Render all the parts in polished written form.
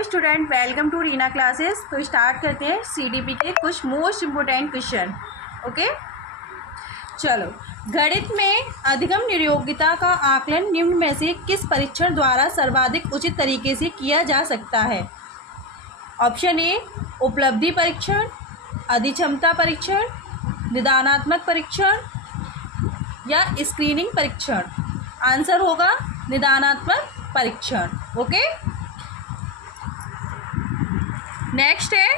Hello student, welcome to Reena classes. तो start करते हैं सीडीपी के कुछ मोस्ट इम्पोर्टेंट क्वेश्चन। ओके, चलो। गणित में अधिगम नियोगिता का आकलन निम्न में से किस परीक्षण द्वारा सर्वाधिक उचित तरीके से किया जा सकता है? ऑप्शन ए उपलब्धि परीक्षण, अधिक्षमता परीक्षण, निदानात्मक परीक्षण या स्क्रीनिंग परीक्षण। आंसर होगा निदानात्मक परीक्षण। ओके, नेक्स्ट है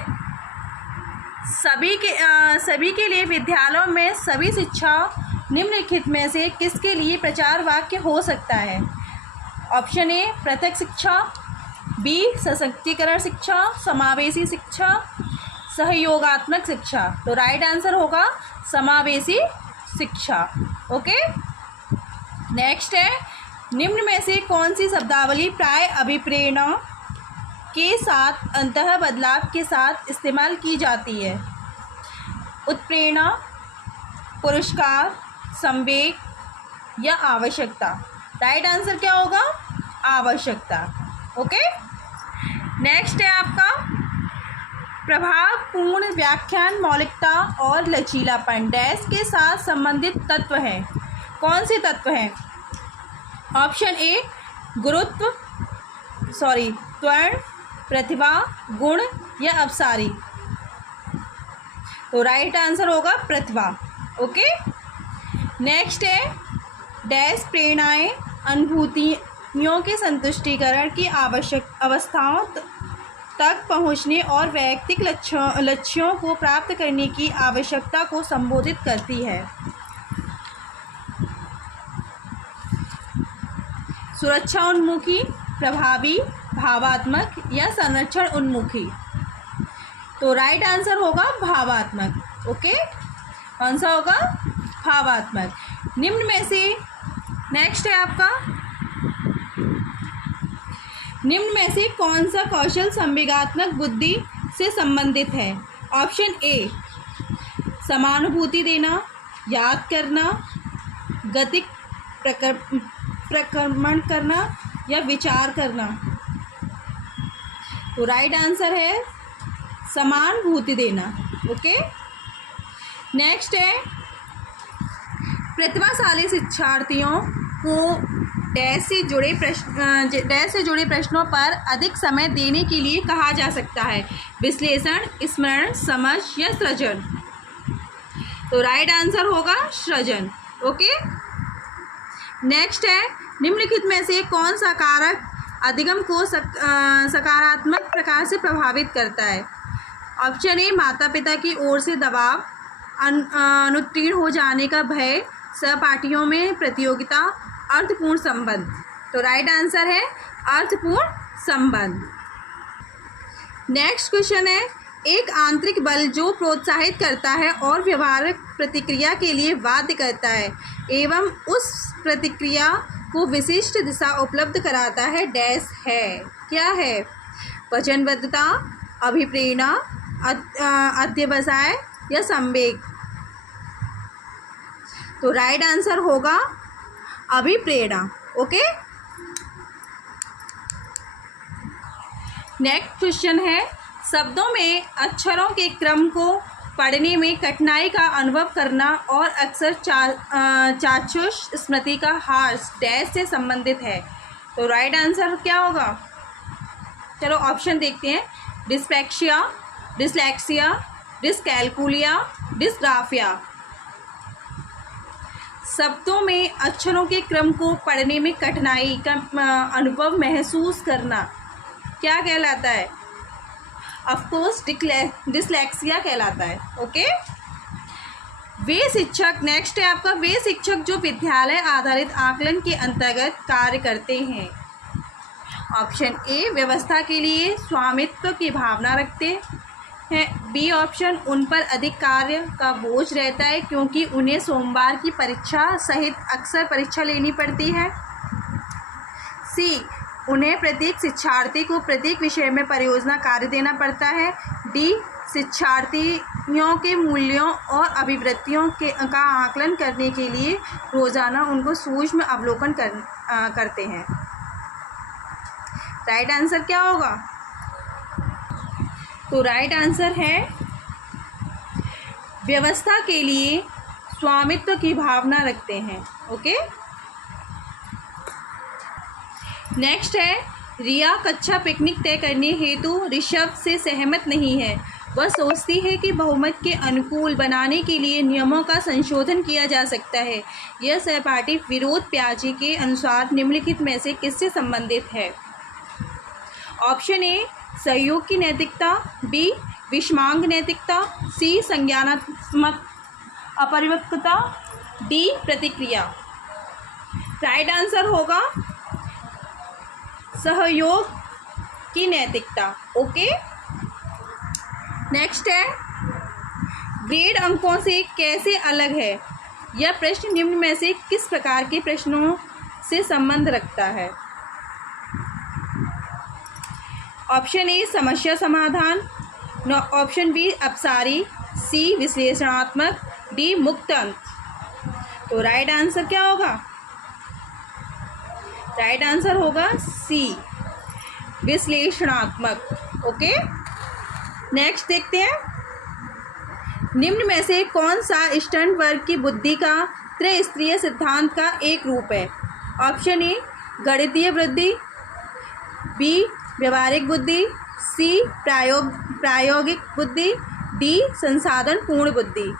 सभी के लिए विद्यालयों में सभी शिक्षा निम्नलिखित में से किसके लिए प्रचार वाक्य हो सकता है? ऑप्शन ए पृथक शिक्षा, बी सशक्तिकरण शिक्षा, समावेशी शिक्षा, सहयोगात्मक शिक्षा। तो राइट आंसर होगा समावेशी शिक्षा। ओके, नेक्स्ट है निम्न में से कौन सी शब्दावली प्राय अभिप्रेरणा के साथ अंतः बदलाव के साथ इस्तेमाल की जाती है? उत्प्रेरणा, पुरस्कार, संवेग या आवश्यकता। राइट आंसर क्या होगा? आवश्यकता। ओके, नेक्स्ट है आपका प्रभावपूर्ण व्याख्यान मौलिकता और लचीलापन डैश के साथ संबंधित तत्व हैं। कौन से तत्व हैं? ऑप्शन ए त्वरण, प्रतिभा, गुण या अपसारी। तो राइट आंसर होगा प्रतिभा। ओके, नेक्स्ट है डैश प्रेरणाएं अनुभूतियों के संतुष्टिकरण की आवश्यक अवस्थाओं तक पहुंचने और वैयक्तिक लक्ष्यों को प्राप्त करने की आवश्यकता को संबोधित करती है। सुरक्षा उन्मुखी, प्रभावी, भावात्मक या संरक्षण उन्मुखी। तो राइट आंसर होगा भावात्मक। ओके, कौन सा होगा? भावात्मक। निम्न में से नेक्स्ट है आपका निम्न में से कौन सा कौशल संवेगात्मक बुद्धि से संबंधित है? ऑप्शन ए समानुभूति देना, याद करना, गतिक प्रक्रमण करना या विचार करना। तो राइट आंसर है समानुभूति देना। ओके, नेक्स्ट है प्रतिभाशाली शिक्षार्थियों को डैश से जुड़े प्रश्नों पर अधिक समय देने के लिए कहा जा सकता है? विश्लेषण, स्मरण, समझ या सृजन। तो राइट आंसर होगा सृजन। ओके, नेक्स्ट है निम्नलिखित में से कौन सा कारक अधिगम को सकारात्मक प्रकार से प्रभावित करता है? ऑप्शन ए माता पिता की ओर से दबाव, अनुत्तीर्ण हो जाने का भय, सहपाठियों में प्रतियोगिता, अर्थपूर्ण संबंध। तो राइट आंसर है अर्थपूर्ण संबंध। नेक्स्ट क्वेश्चन है एक आंतरिक बल जो प्रोत्साहित करता है और व्यवहारिक प्रतिक्रिया के लिए बाध्य करता है एवं उस प्रतिक्रिया को विशिष्ट दिशा उपलब्ध कराता है डैश है। क्या है? वचनबद्धता, अभिप्रेरणा, अध्यवसाय या संवेग। तो राइट आंसर होगा अभिप्रेरणा। ओके, नेक्स्ट क्वेश्चन है शब्दों में अक्षरों के क्रम को पढ़ने में कठिनाई का अनुभव करना और अक्सर चाक्षुष स्मृति का ह्रास डैश से संबंधित है। तो राइट आंसर क्या होगा? चलो ऑप्शन देखते हैं। डिस्पेक्सिया, डिसलेक्सिया, डिसकैलकुलिया, डिसग्राफिया। शब्दों में अक्षरों के क्रम को पढ़ने में कठिनाई का अनुभव महसूस करना क्या कहलाता है? ऑफकोर्स डिसलेक्सिया कहलाता है। ओके, वे शिक्षक नेक्स्ट है आपका वे शिक्षक जो विद्यालय आधारित आकलन के अंतर्गत कार्य करते हैं। ऑप्शन ए व्यवस्था के लिए स्वामित्व की भावना रखते हैं। बी ऑप्शन उन पर अधिक कार्य का बोझ रहता है क्योंकि उन्हें सोमवार की परीक्षा सहित अक्सर परीक्षा लेनी पड़ती है। सी उन्हें प्रत्येक शिक्षार्थी को प्रत्येक विषय में परियोजना कार्य देना पड़ता है। डी शिक्षार्थियों के मूल्यों और अभिवृत्तियों का आकलन करने के लिए रोज़ाना उनको सूक्ष्म अवलोकन करते हैं। राइट आंसर क्या होगा? तो राइट आंसर है व्यवस्था के लिए स्वामित्व की भावना रखते हैं। ओके, नेक्स्ट है रिया कक्षा पिकनिक तय करने हेतु ऋषभ से सहमत नहीं है। वह सोचती है कि बहुमत के अनुकूल बनाने के लिए नियमों का संशोधन किया जा सकता है। यह सहपाठी विरोध प्याजी के अनुसार निम्नलिखित में से किससे संबंधित है? ऑप्शन ए सहयोग की नैतिकता, बी विषमांग नैतिकता, सी संज्ञानात्मक अपरिपक्वता, डी प्रतिक्रिया। राइट आंसर होगा सहयोग की नैतिकता। ओके, नेक्स्ट है ग्रेड अंकों से कैसे अलग है? यह प्रश्न निम्न में से किस प्रकार के प्रश्नों से संबंध रखता है? ऑप्शन ए समस्या समाधान, ऑप्शन बी अपसारी, सी विश्लेषणात्मक, डी मुक्त अंक। तो राइट आंसर क्या होगा? राइट आंसर होगा सी विश्लेषणात्मक। ओके, नेक्स्ट देखते हैं निम्न में से कौन सा स्टर्नबर्ग की बुद्धि का त्रिस्तरीय सिद्धांत का एक रूप है? ऑप्शन ए गणितीय बुद्धि, बी व्यवहारिक बुद्धि, सी प्रायोगिक बुद्धि, डी संसाधन पूर्ण बुद्धि।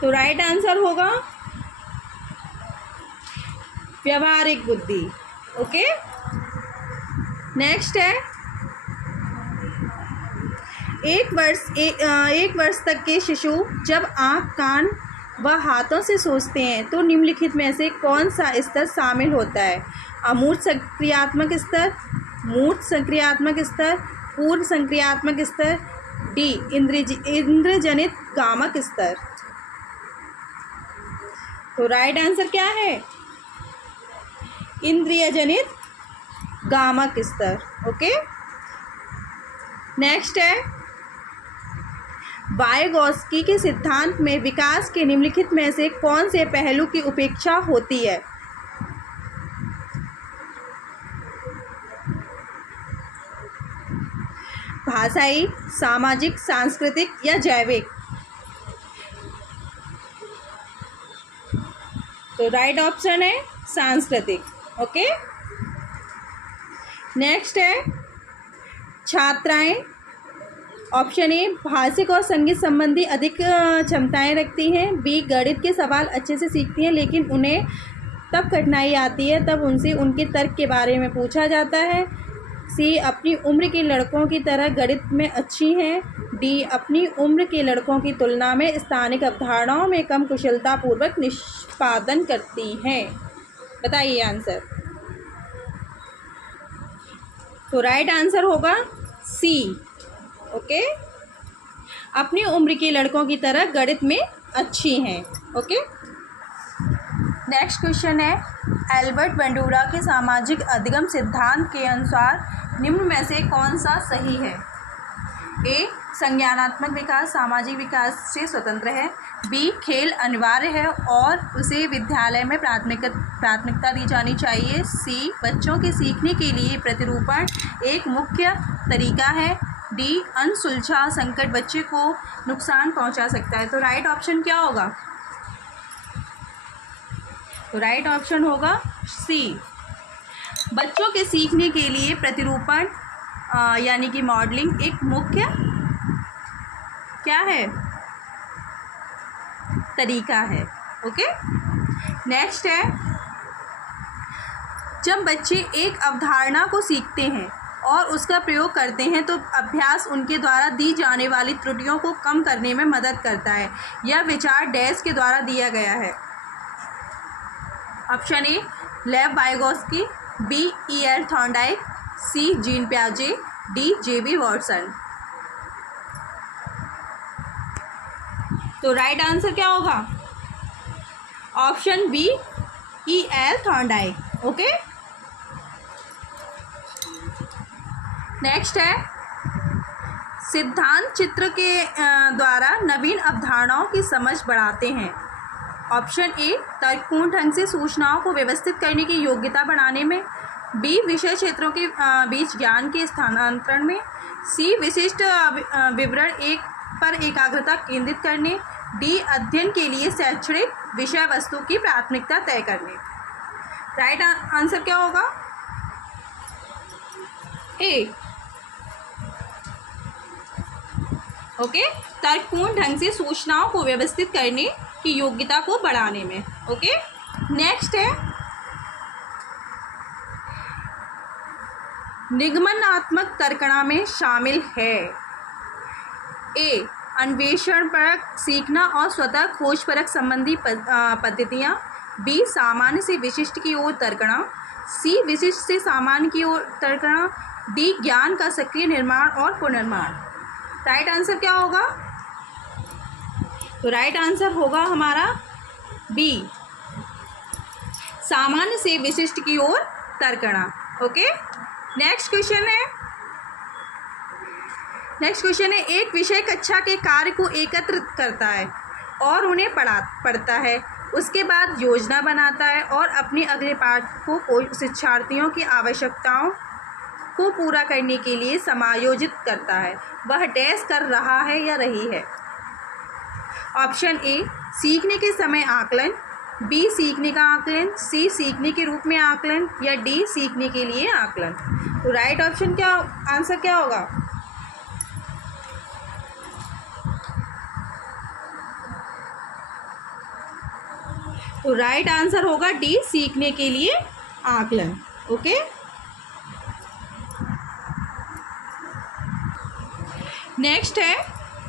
तो राइट आंसर होगा व्यवहारिक बुद्धि। ओके, नेक्स्ट है एक वर्ष तक के शिशु जब आँख, कान व हाथों से सोचते हैं तो निम्नलिखित में से कौन सा स्तर शामिल होता है? अमूर्त सक्रियात्मक स्तर, मूर्त सक्रियात्मक स्तर, पूर्व सक्रियात्मक स्तर, डी इंद्रजनित गामक स्तर। तो राइट आंसर क्या है? इंद्रियजनित गामक स्तर। ओके, नेक्स्ट है वाइगोत्स्की के सिद्धांत में विकास के निम्नलिखित में से कौन से पहलू की उपेक्षा होती है? भाषाई, सामाजिक, सांस्कृतिक या जैविक? तो राइट ऑप्शन है सांस्कृतिक। ओके, नेक्स्ट है छात्राएं ऑप्शन ए भाषिक और संगीत संबंधी अधिक क्षमताएं रखती हैं, बी गणित के सवाल अच्छे से सीखती हैं लेकिन उन्हें तब कठिनाई आती है तब उनसे उनके तर्क के बारे में पूछा जाता है, सी अपनी उम्र के लड़कों की तरह गणित में अच्छी हैं, डी अपनी उम्र के लड़कों की तुलना में स्थानिक अवधारणाओं में कम कुशलतापूर्वक निष्पादन करती हैं। बताइए आंसर। तो राइट आंसर होगा सी। ओके, अपनी उम्र के लड़कों की तरह गणित में अच्छी हैं। ओके, नेक्स्ट क्वेश्चन है एल्बर्ट बंडूरा के सामाजिक अधिगम सिद्धांत के अनुसार निम्न में से कौन सा सही है? ए संज्ञानात्मक विकास सामाजिक विकास से स्वतंत्र है, बी खेल अनिवार्य है और उसे विद्यालय में प्राथमिकता दी जानी चाहिए, सी बच्चों के सीखने के लिए प्रतिरूपण एक मुख्य तरीका है, डी अनसुलझा संकट बच्चे को नुकसान पहुंचा सकता है। तो राइट ऑप्शन क्या होगा? तो राइट ऑप्शन होगा सी बच्चों के सीखने के लिए प्रतिरूपण यानी कि मॉडलिंग एक मुख्य क्या है? तरीका है। ओके, नेक्स्ट है जब बच्चे एक अवधारणा को सीखते हैं और उसका प्रयोग करते हैं तो अभ्यास उनके द्वारा दी जाने वाली त्रुटियों को कम करने में मदद करता है। यह विचार डैश के द्वारा दिया गया है। Option A Lev Vygotsky, B E L. Thorndike, C Jean पियाजे, डी जे.बी. वॉटसन। तो राइट आंसर क्या होगा? Option B E L. Thorndike. Okay, next है सिद्धांत चित्र के द्वारा नवीन अवधारणाओं की समझ बढ़ाते हैं। ऑप्शन ए तर्कपूर्ण ढंग से सूचनाओं को व्यवस्थित करने की योग्यता बढ़ाने में, बी विषय क्षेत्रों के बीच ज्ञान के स्थानांतरण में, सी विशिष्ट विवरण पर एकाग्रता केंद्रित करने, डी अध्ययन के लिए शैक्षणिक विषय वस्तु की प्राथमिकता तय करने। राइट आंसर क्या होगा? ए। ओके, तर्कपूर्ण ढंग से सूचनाओं को व्यवस्थित करने की योग्यता को बढ़ाने में। ओके, नेक्स्ट है निगमनात्मक तर्कणा में शामिल है ए अन्वेषणपरक सीखना और स्वतः खोजपरक संबंधी पद्धतियाँ, बी सामान्य से विशिष्ट की ओर तर्कणा, सी विशिष्ट से सामान्य की ओर तर्कणा, डी ज्ञान का सक्रिय निर्माण और पुनर्निर्माण। राइट आंसर क्या होगा? तो राइट आंसर होगा हमारा बी सामान्य से विशिष्ट की ओर तर्कणा। ओके, नेक्स्ट क्वेश्चन है एक विषय कक्षा के कार्य को एकत्रित करता है और उन्हें पढ़ता है, उसके बाद योजना बनाता है और अपने अगले पाठ को शिक्षार्थियों की आवश्यकताओं को पूरा करने के लिए समायोजित करता है। वह डैश कर रहा है या रही है? ऑप्शन ए सीखने के समय आकलन, बी सीखने का आकलन, सी सीखने के रूप में आकलन, या डी सीखने के लिए आकलन। तो राइट ऑप्शन क्या आंसर क्या होगा? तो राइट आंसर होगा डी सीखने के लिए आकलन। ओके, नेक्स्ट है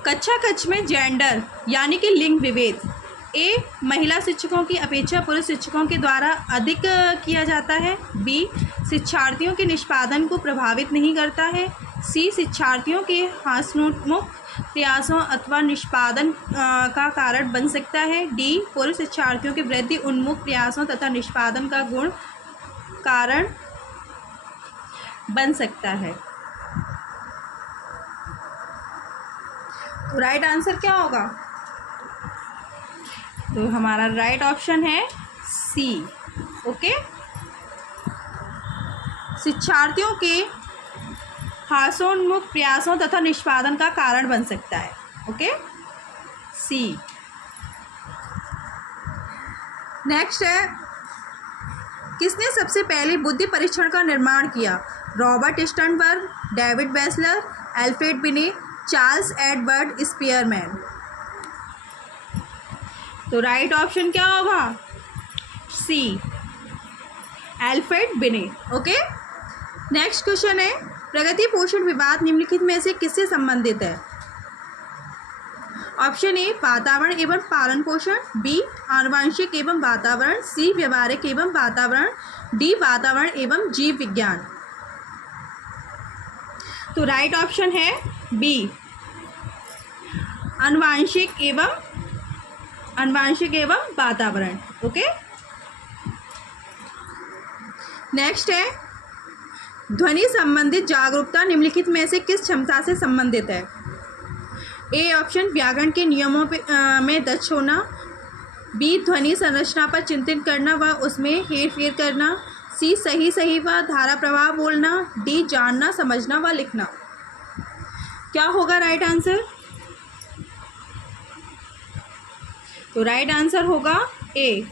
कक्षा कक्ष में जेंडर यानी कि लिंग विभेद। ए महिला शिक्षकों की अपेक्षा पुरुष शिक्षकों के द्वारा अधिक किया जाता है, बी शिक्षार्थियों के निष्पादन को प्रभावित नहीं करता है, सी शिक्षार्थियों के हास्योन्मुख प्रयासों अथवा निष्पादन का कारण बन सकता है, डी पुरुष शिक्षार्थियों के वृद्धि उन्मुख प्रयासों तथा निष्पादन का गुण कारण बन सकता है। तो राइट आंसर क्या होगा? तो हमारा राइट ऑप्शन है सी। ओके, शिक्षार्थियों के हास्योन्मुख प्रयासों तथा निष्पादन का कारण बन सकता है। ओके, सी। नेक्स्ट है किसने सबसे पहले बुद्धि परीक्षण का निर्माण किया? Robert Sternberg, David Wechsler, Alfred Binet, Charles Edward Spearman. तो राइट ऑप्शन क्या होगा? C Alfred Binet. Okay, next question है प्रगति पोषण विवाद निम्नलिखित में से किससे संबंधित है? ऑप्शन ए वातावरण एवं पालन पोषण, बी आनुवंशिक एवं वातावरण, सी व्यवहारिक एवं वातावरण, डी वातावरण एवं जीव विज्ञान। तो राइट ऑप्शन है बी आनुवंशिक एवं वातावरण। ओके, नेक्स्ट है ध्वनि संबंधित जागरूकता निम्नलिखित में से किस क्षमता से संबंधित है? ए ऑप्शन व्याकरण के नियमों में दक्ष होना, बी ध्वनि संरचना पर चिंतन करना व उसमें हेरफेर करना, सी सही व धारा प्रवाह बोलना, डी जानना समझना व लिखना। क्या होगा राइट आंसर? तो राइट आंसर होगा ए।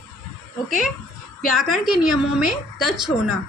ओके, व्याकरण के नियमों में दक्ष होना।